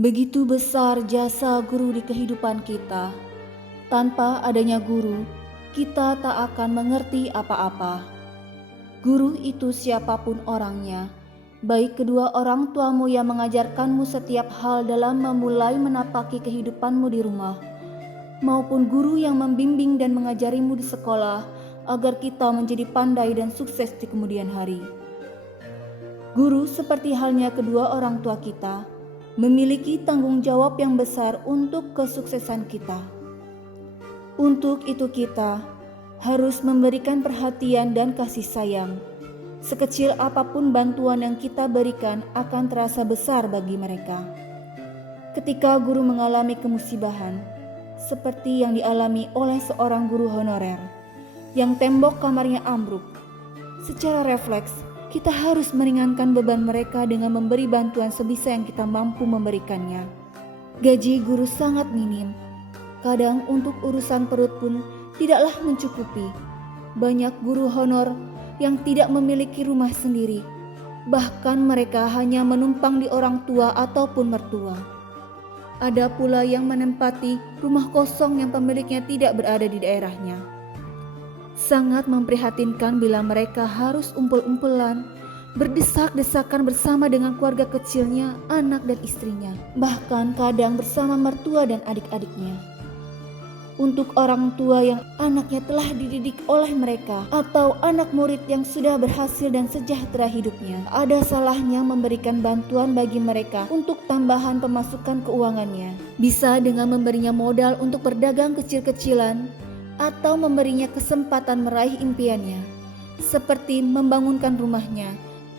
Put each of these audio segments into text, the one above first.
Begitu besar jasa guru di kehidupan kita. Tanpa adanya guru, kita tak akan mengerti apa-apa. Guru itu siapapun orangnya, baik kedua orang tuamu yang mengajarkanmu setiap hal dalam memulai menapaki kehidupanmu di rumah, maupun guru yang membimbing dan mengajarimu di sekolah agar kita menjadi pandai dan sukses di kemudian hari. Guru seperti halnya kedua orang tua kita, memiliki tanggung jawab yang besar untuk kesuksesan kita. Untuk itu kita harus memberikan perhatian dan kasih sayang. Sekecil apapun bantuan yang kita berikan akan terasa besar bagi mereka. Ketika guru mengalami kemusibahan, seperti yang dialami oleh seorang guru honorer, yang tembok kamarnya ambruk, secara refleks kita harus meringankan beban mereka dengan memberi bantuan sebisa yang kita mampu memberikannya. Gaji guru sangat minim. Kadang untuk urusan perut pun tidaklah mencukupi. Banyak guru honor yang tidak memiliki rumah sendiri. Bahkan mereka hanya menumpang di orang tua ataupun mertua. Ada pula yang menempati rumah kosong yang pemiliknya tidak berada di daerahnya. Sangat memprihatinkan bila mereka harus umpul-umpulan, berdesak-desakan bersama dengan keluarga kecilnya, anak dan istrinya, bahkan kadang bersama mertua dan adik-adiknya. Untuk orang tua yang anaknya telah dididik oleh mereka atau anak murid yang sudah berhasil dan sejahtera hidupnya, ada salahnya memberikan bantuan bagi mereka untuk tambahan pemasukan keuangannya. Bisa dengan memberinya modal untuk berdagang kecil-kecilan, atau memberinya kesempatan meraih impiannya, seperti membangunkan rumahnya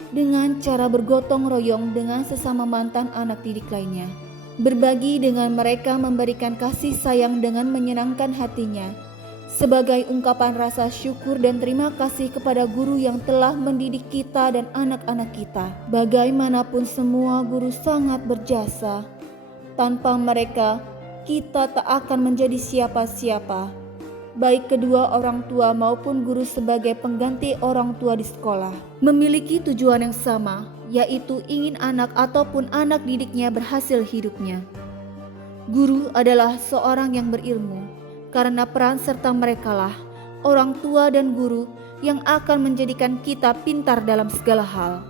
dengan cara bergotong royong dengan sesama mantan anak didik lainnya. Berbagi dengan mereka memberikan kasih sayang dengan menyenangkan hatinya, sebagai ungkapan rasa syukur dan terima kasih kepada guru yang telah mendidik kita dan anak-anak kita. Bagaimanapun semua guru sangat berjasa. Tanpa mereka, kita tak akan menjadi siapa-siapa. Baik kedua orang tua maupun guru sebagai pengganti orang tua di sekolah, memiliki tujuan yang sama, yaitu ingin anak ataupun anak didiknya berhasil hidupnya. Guru adalah seorang yang berilmu, karena peran serta merekalah orang tua dan guru yang akan menjadikan kita pintar dalam segala hal.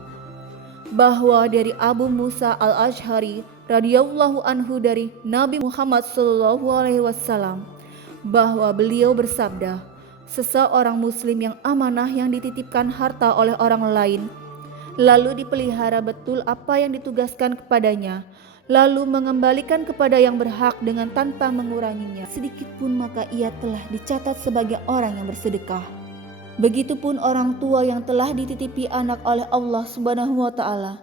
Bahwa dari Abu Musa al-Ash'ari radhiyallahu anhu dari Nabi Muhammad SAW, bahwa beliau bersabda, seseorang muslim yang amanah yang dititipkan harta oleh orang lain, lalu dipelihara betul apa yang ditugaskan kepadanya, lalu mengembalikan kepada yang berhak dengan tanpa menguranginya sedikit pun, maka ia telah dicatat sebagai orang yang bersedekah. Begitupun orang tua yang telah dititipi anak oleh Allah Subhanahu wa Ta'ala,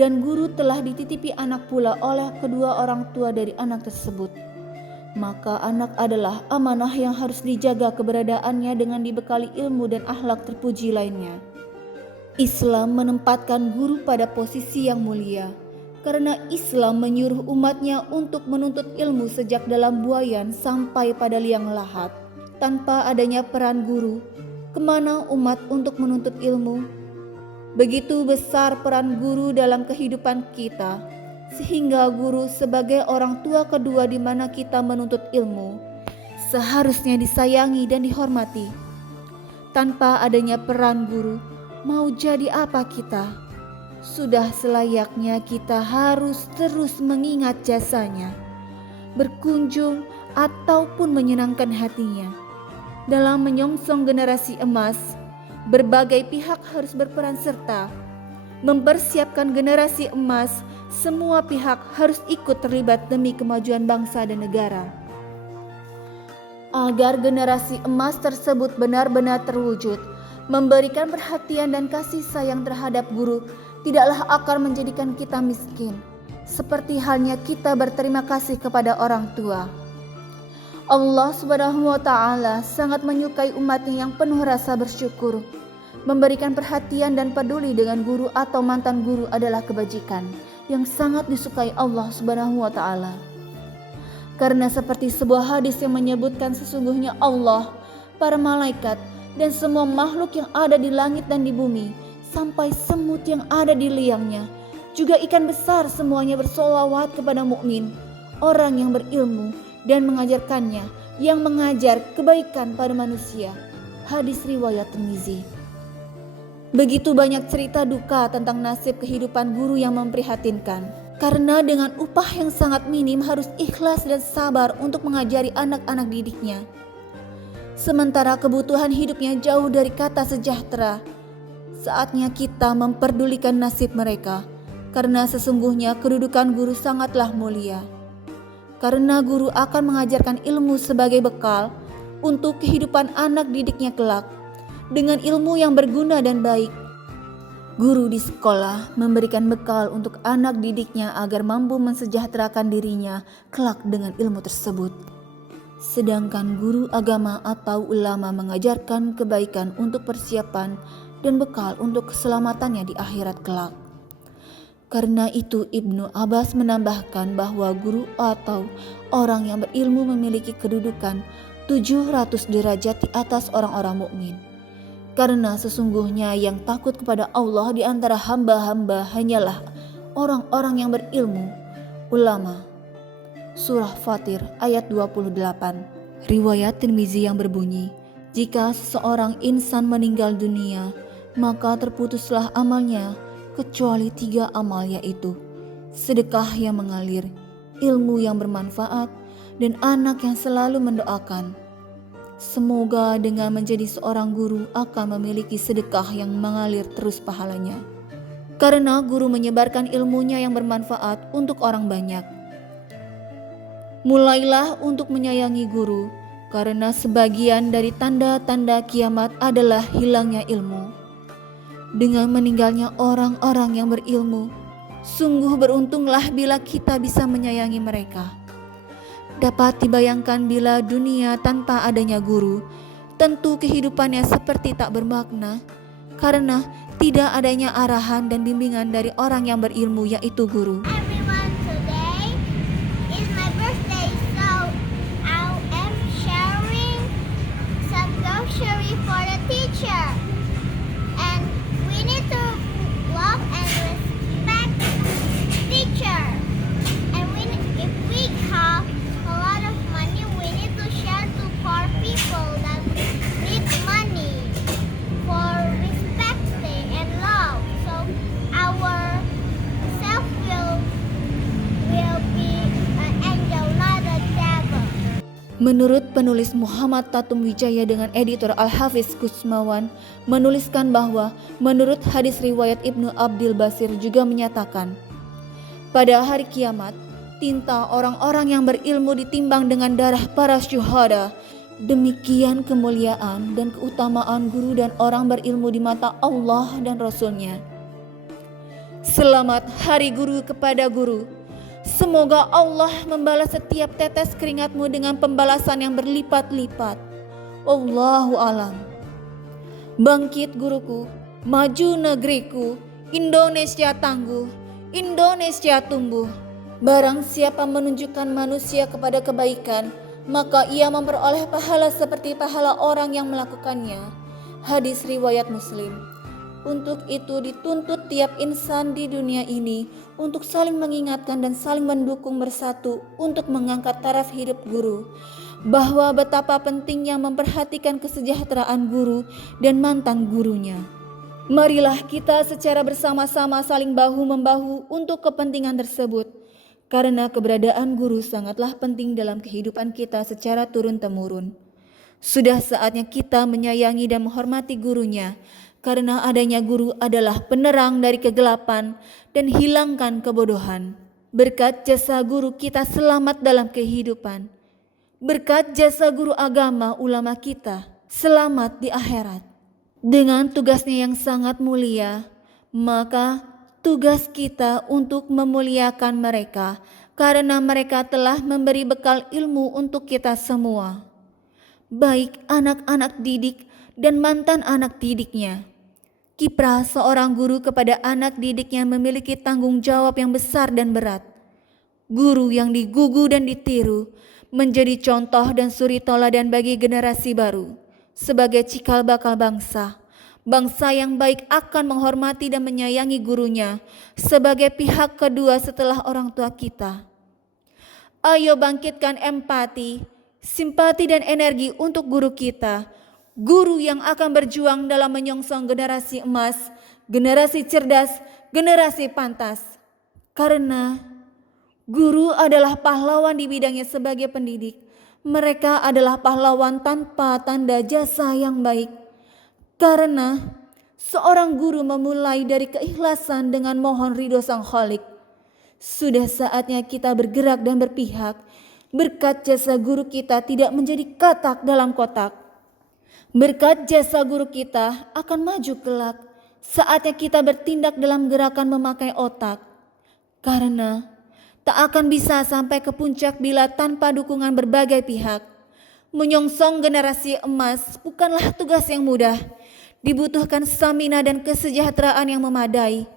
dan guru telah dititipi anak pula oleh kedua orang tua dari anak tersebut. Maka anak adalah amanah yang harus dijaga keberadaannya dengan dibekali ilmu dan akhlak terpuji lainnya. Islam menempatkan guru pada posisi yang mulia, karena Islam menyuruh umatnya untuk menuntut ilmu sejak dalam buayan sampai pada liang lahat. Tanpa adanya peran guru, kemana umat untuk menuntut ilmu? Begitu besar peran guru dalam kehidupan kita, sehingga guru sebagai orang tua kedua di mana kita menuntut ilmu seharusnya disayangi dan dihormati. Tanpa adanya peran guru, mau jadi apa kita? Sudah selayaknya kita harus terus mengingat jasanya, berkunjung ataupun menyenangkan hatinya. Dalam menyongsong generasi emas, berbagai pihak harus berperan serta. Mempersiapkan generasi emas, semua pihak harus ikut terlibat demi kemajuan bangsa dan negara. Agar generasi emas tersebut benar-benar terwujud, memberikan perhatian dan kasih sayang terhadap guru tidaklah akan menjadikan kita miskin, seperti halnya kita berterima kasih kepada orang tua. Allah Subhanahu wa Ta'ala sangat menyukai umatnya yang penuh rasa bersyukur. Memberikan perhatian dan peduli dengan guru atau mantan guru adalah kebajikan yang sangat disukai Allah Subhanahu wa Ta'ala. Karena seperti sebuah hadis yang menyebutkan sesungguhnya Allah, para malaikat, dan semua makhluk yang ada di langit dan di bumi, sampai semut yang ada di liangnya, juga ikan besar semuanya bersolawat kepada mukmin, orang yang berilmu dan mengajarkannya, yang mengajar kebaikan pada manusia. Hadis riwayat Tirmizi. Begitu banyak cerita duka tentang nasib kehidupan guru yang memprihatinkan. Karena dengan upah yang sangat minim harus ikhlas dan sabar untuk mengajari anak-anak didiknya. Sementara kebutuhan hidupnya jauh dari kata sejahtera. Saatnya kita memperdulikan nasib mereka. Karena sesungguhnya kedudukan guru sangatlah mulia. Karena guru akan mengajarkan ilmu sebagai bekal untuk kehidupan anak didiknya kelak. Dengan ilmu yang berguna dan baik, guru di sekolah memberikan bekal untuk anak didiknya agar mampu mensejahterakan dirinya kelak dengan ilmu tersebut. Sedangkan guru agama atau ulama mengajarkan kebaikan untuk persiapan dan bekal untuk keselamatannya di akhirat kelak. Karena itu Ibnu Abbas menambahkan bahwa guru atau orang yang berilmu memiliki kedudukan 700 derajat di atas orang-orang mukmin. Karena sesungguhnya yang takut kepada Allah di antara hamba-hamba hanyalah orang-orang yang berilmu, ulama. Surah Fatir ayat 28. Riwayat Tirmizi yang berbunyi, jika seseorang insan meninggal dunia, maka terputuslah amalnya kecuali 3 amal, yaitu sedekah yang mengalir, ilmu yang bermanfaat, dan anak yang selalu mendoakan. Semoga dengan menjadi seorang guru akan memiliki sedekah yang mengalir terus pahalanya. Karena guru menyebarkan ilmunya yang bermanfaat untuk orang banyak. Mulailah untuk menyayangi guru, karena sebagian dari tanda-tanda kiamat adalah hilangnya ilmu. Dengan meninggalnya orang-orang yang berilmu, sungguh beruntunglah bila kita bisa menyayangi mereka. Dapat dibayangkan bila dunia tanpa adanya guru, tentu kehidupannya seperti tak bermakna, karena tidak adanya arahan dan bimbingan dari orang yang berilmu, yaitu guru. Everyone, today is my birthday, so I am sharing some grocery for the teacher. And we need to love and respect teacher. And if we have a lot of money, we need to share to poor people that need money for respecting and love. So our self will be an angel, not a devil. Menurut penulis Muhammad Tatum Wijaya dengan editor Al-Hafiz Kusmawan menuliskan bahwa menurut hadis riwayat Ibnu Abdil Basir juga menyatakan, pada hari kiamat, tinta orang-orang yang berilmu ditimbang dengan darah para syuhada. Demikian kemuliaan dan keutamaan guru dan orang berilmu di mata Allah dan Rasul-Nya. Selamat Hari Guru kepada guru. Semoga Allah membalas setiap tetes keringatmu dengan pembalasan yang berlipat-lipat. Wallahu alam. Bangkit guruku, maju negeriku, Indonesia tangguh, Indonesia tumbuh. Barang siapa menunjukkan manusia kepada kebaikan, maka ia memperoleh pahala seperti pahala orang yang melakukannya. Hadis riwayat Muslim. Untuk itu dituntut tiap insan di dunia ini untuk saling mengingatkan dan saling mendukung bersatu untuk mengangkat taraf hidup guru, bahwa betapa pentingnya memperhatikan kesejahteraan guru dan mantan gurunya. Marilah kita secara bersama-sama saling bahu-membahu untuk kepentingan tersebut, karena keberadaan guru sangatlah penting dalam kehidupan kita secara turun-temurun. Sudah saatnya kita menyayangi dan menghormati gurunya, karena adanya guru adalah penerang dari kegelapan dan hilangkan kebodohan. Berkat jasa guru kita selamat dalam kehidupan. Berkat jasa guru agama ulama kita selamat di akhirat. Dengan tugasnya yang sangat mulia, maka tugas kita untuk memuliakan mereka, karena mereka telah memberi bekal ilmu untuk kita semua, baik anak-anak didik dan mantan anak didiknya. Kiprah seorang guru kepada anak didiknya memiliki tanggung jawab yang besar dan berat. Guru yang digugu dan ditiru menjadi contoh dan suri toladan bagi generasi baru sebagai cikal bakal bangsa, Bangsa yang baik akan menghormati dan menyayangi gurunya sebagai pihak kedua setelah orang tua kita. Ayo bangkitkan empati, simpati dan energi untuk guru kita, guru yang akan berjuang dalam menyongsong generasi emas, generasi cerdas, generasi pantas. Karena guru adalah pahlawan di bidangnya sebagai pendidik. Mereka adalah pahlawan tanpa tanda jasa yang baik. Karena seorang guru memulai dari keikhlasan dengan mohon ridho Sang Khalik. Sudah saatnya kita bergerak dan berpihak. Berkat jasa guru kita tidak menjadi katak dalam kotak. Berkat jasa guru kita akan maju kelak. Saatnya kita bertindak dalam gerakan memakai otak. Karena tak akan bisa sampai ke puncak bila tanpa dukungan berbagai pihak. Menyongsong generasi emas bukanlah tugas yang mudah. Dibutuhkan stamina dan kesejahteraan yang memadai.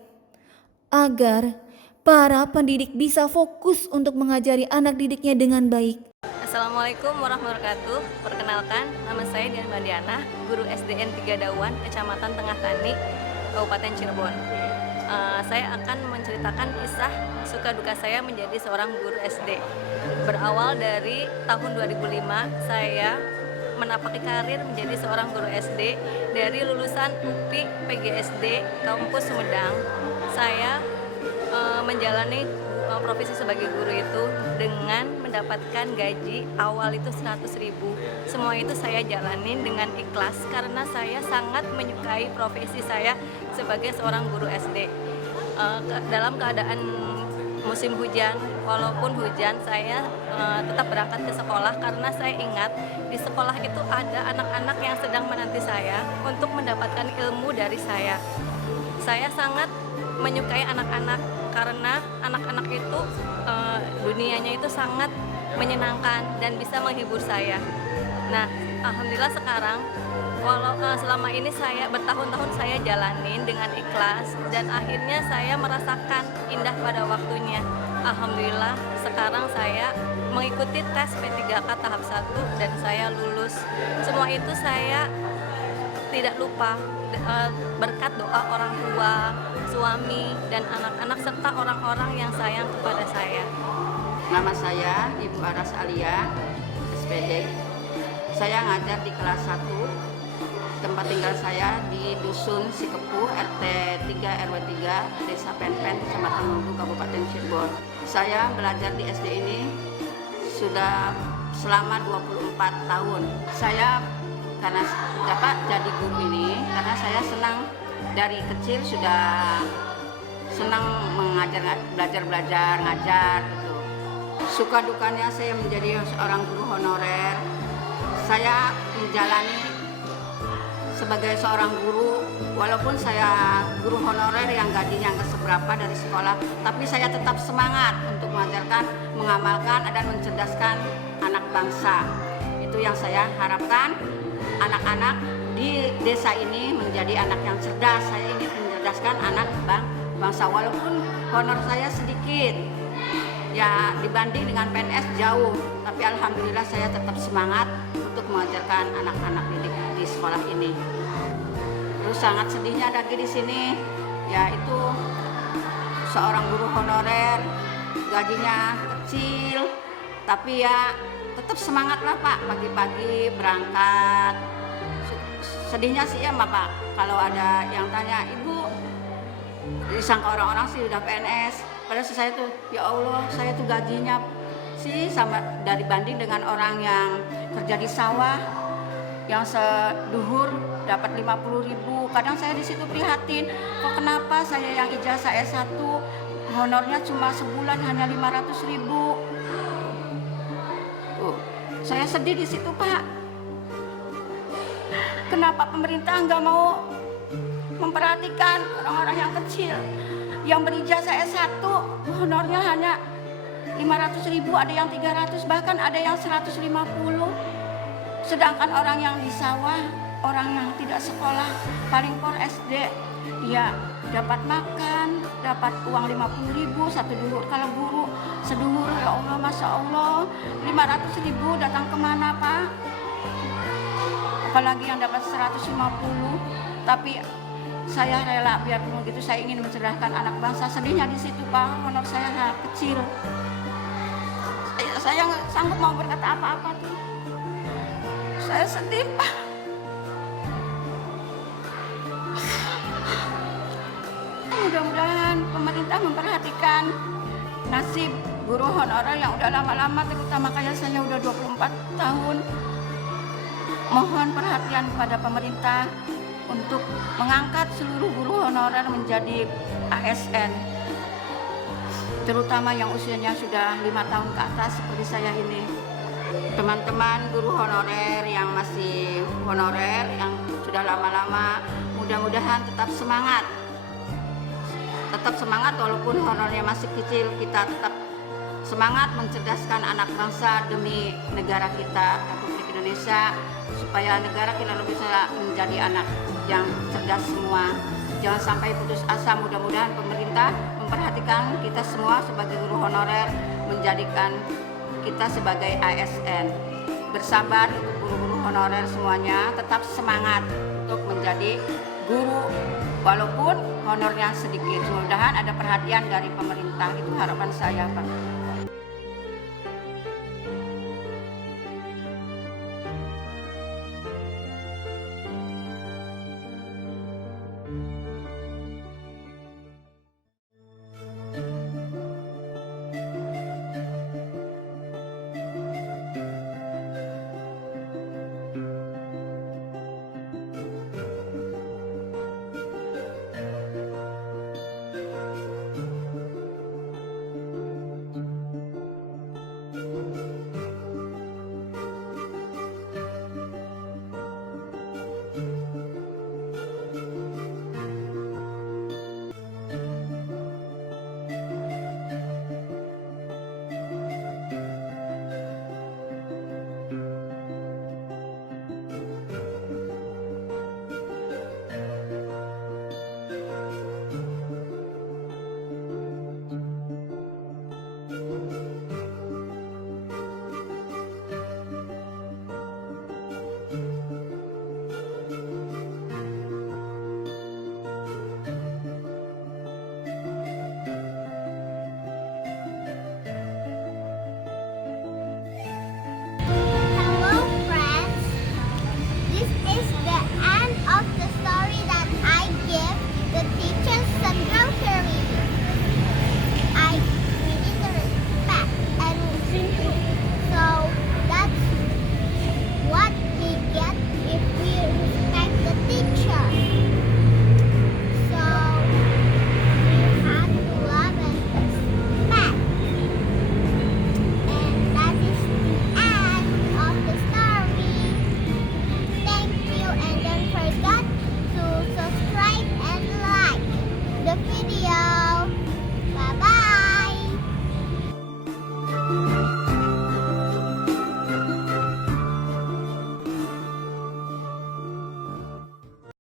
Agar para pendidik bisa fokus untuk mengajari anak didiknya dengan baik. Assalamualaikum warahmatullahi wabarakatuh. Perkenalkan, nama saya Dian Bandiana, guru SDN 3 Dauan, Kecamatan Tengah Tani, Kabupaten Cirebon. Saya akan menceritakan kisah suka duka saya menjadi seorang guru SD. Berawal dari tahun 2005, saya menapaki karir menjadi seorang guru SD dari lulusan UPI PGSD Kampus Sumedang. Saya menjalani profesi sebagai guru itu dengan mendapatkan gaji awal itu 100.000. Semua itu saya jalanin dengan ikhlas karena saya sangat menyukai profesi saya sebagai seorang guru SD. Dalam keadaan musim hujan, walaupun hujan, saya tetap berangkat ke sekolah karena saya ingat di sekolah itu ada anak-anak yang sedang menanti saya untuk mendapatkan ilmu dari saya. Saya sangat menyukai anak-anak karena anak-anak itu dunianya itu sangat menyenangkan dan bisa menghibur saya. Nah, alhamdulillah sekarang selama ini saya bertahun-tahun saya jalanin dengan ikhlas dan akhirnya saya merasakan indah pada waktunya. Alhamdulillah sekarang saya mengikuti tes P3K tahap 1 dan saya lulus. Semua itu saya tidak lupa berkat doa orang tua, suami, dan anak-anak serta orang-orang yang sayang kepada saya. Nama saya Ibu Aras Alia, SPD. Saya ngajar di kelas 1. Tempat tinggal saya di Dusun Sikepuh, RT 3 RW 3, Desa Penpen, Kecamatan Mundu, Kabupaten Cirebon. Saya belajar di SD ini sudah selama 24 tahun. Saya karena dapat jadi guru ini karena saya senang dari kecil sudah senang belajar ngajar gitu. Suka dukanya saya menjadi seorang guru honorer. Saya menjalani sebagai seorang guru, walaupun saya guru honorer yang gajinya nggak seberapa dari sekolah, tapi saya tetap semangat untuk mengajarkan, mengamalkan, dan mencerdaskan anak bangsa. Itu yang saya harapkan, anak-anak di desa ini menjadi anak yang cerdas. Saya ingin mencerdaskan anak bangsa, walaupun honor saya sedikit, ya dibanding dengan PNS jauh, tapi alhamdulillah saya tetap semangat untuk mengajarkan anak-anak didik di sekolah ini. Terus sangat sedihnya lagi di sini, yaitu seorang guru honorer, gajinya kecil, tapi ya tetap semangat lah Pak, pagi-pagi berangkat. Sedihnya sih ya Pak, kalau ada yang tanya, Ibu, disangka orang-orang sih udah PNS, padahal saya tuh, ya Allah, saya tuh gajinya sih sama dari banding dengan orang yang kerja di sawah yang seduhur dapat 50.000. Kadang saya di situ prihatin, kok kenapa saya yang ijazah S1 honornya cuma sebulan hanya 500.000. Saya sedih di situ Pak. Kenapa pemerintah nggak mau memperhatikan orang-orang yang kecil yang berijazah S1 honornya hanya 500.000, ada yang 300, bahkan ada yang 150. Sedangkan orang yang di sawah, orang yang tidak sekolah, paling por SD, dia dapat makan, dapat uang 50.000 satu duhur. Kalau guru seduhur, ya Allah, Masya Allah, 500.000 datang kemana Pak? Apalagi yang dapat 150. tapi saya rela biarpun begitu, saya ingin mencerdaskan anak bangsa. Sedihnya di situ Pak, honor saya sangat kecil. Saya nggak sanggup mau berkata apa-apa tuh. Saya sedih Pak. Mudah-mudahan pemerintah memperhatikan nasib guru honorer yang udah lama-lama, terutama kayak saya udah 24 tahun. Mohon perhatian kepada pemerintah untuk mengangkat seluruh guru honorer menjadi ASN, terutama yang usianya sudah 5 tahun ke atas seperti saya ini. Teman-teman guru honorer yang masih honorer, yang sudah lama-lama, mudah-mudahan tetap semangat. Tetap semangat walaupun honornya masih kecil, kita tetap semangat mencerdaskan anak bangsa demi negara kita, Republik Indonesia, supaya negara kita lebih bisa menjadi anak yang cerdas semua. Jangan sampai putus asa. Mudah-mudahan pemerintah memperhatikan kita semua sebagai guru honorer, menjadikan kita sebagai ASN. Bersabar untuk guru-guru honorer semuanya, tetap semangat untuk menjadi guru walaupun honornya sedikit. Mudah-mudahan ada perhatian dari pemerintah, itu harapan saya Pak.